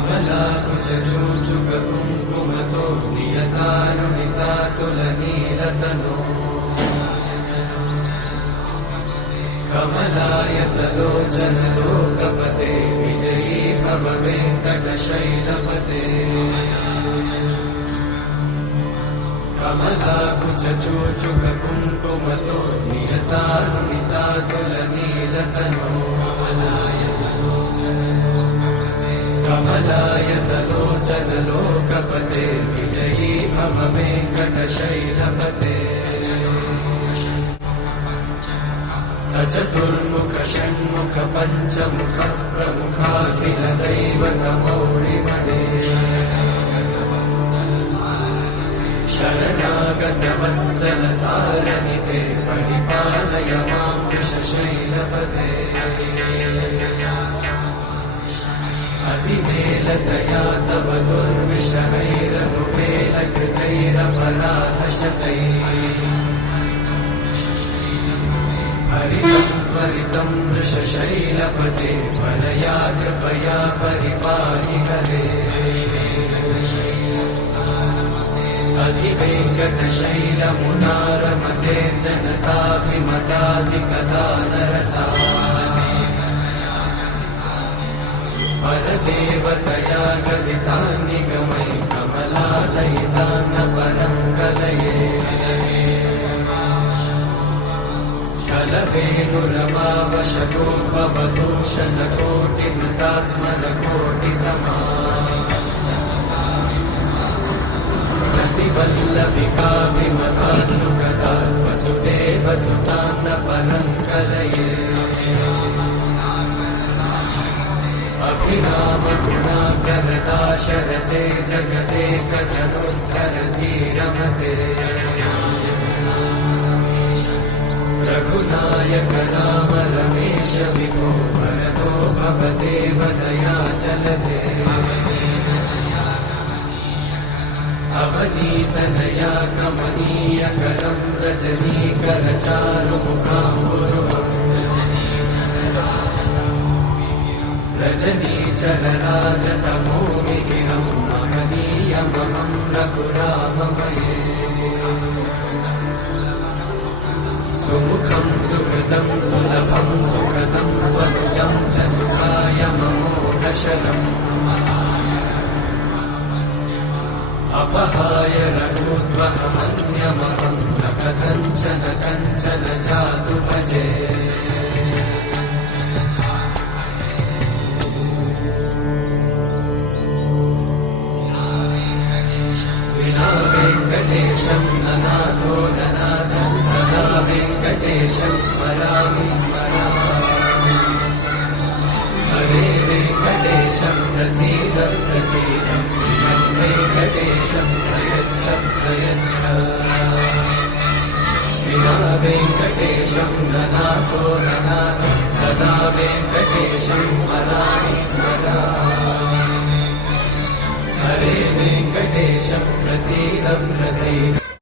कमलाकुचूचुककुङ्कुमतो नियतानुनितातुलनीलतनो कमलायतलोचनलोकपते विजयी भव वेङ्कटशैलपते कमलाकुचूचुककुङ्कुमतो नियतानुनितातुलनीलतनो कमलायतलोचनलोकपते विजयी भव वेङ्कटशैलपते सचतुर्मुख षण्मुख पञ्चमुख प्रमुखाखिल दैवतमौलिमणे शरणागत वत्सल सारनिते परिपालय मां वृषशैलपते अतिवेलतया तव दुर्विषहैरनुपेलकृतैरपराधशतैः हरितं त्वरितं वृषशैलपते वरया कृपया परिपाहि हरे अधिवेङ्कटशैलमुदारमते जनताभिमताधिकदानरता परदेवतया गदितान्निगमयि कमलादयितान्न परं कलये कलवेणुरमावशतोपवतोषणकोटिमृतात्स्मरकोटिसमानि प्रतिवल्लभिकाभिमतात्सुखदा वसुदेवसुतान्न परं कलये अभिरामगुणाकरदाशरथे जगदेकजनोद्धरधीरमते रघुनायक राम रमेश विभो वरदो भवदेव दयाचलते अवनीतनया कमनीयकरं रजनीकरचारुमुखाम्बुरुहम् रजनीचरराजतमोमिहिरं महनीयमहं रघुराममये सुमुखं सुहृदं सुलभं सुखदं स्वनुजं च सुखाय ममोदशरम् अपहाय रघुत्वमन्यमहं न कथञ्चन कञ्चन जातु भजे विना वेङ्कटेशं ननाथो ननाथं सदा वेङ्कटेशं स्मरामि स्मरामि हरे वेङ्कटेशं प्रसीद प्रसीद प्रियं वेङ्कटेशं प्रयच्छ प्रयच्छ विना वेङ्कटेशं ननाथो ननाथं सदा वेङ्कटेशं स्मरामि स्मरामि हरे वेङ्कटेशं प्रसीद प्रसीद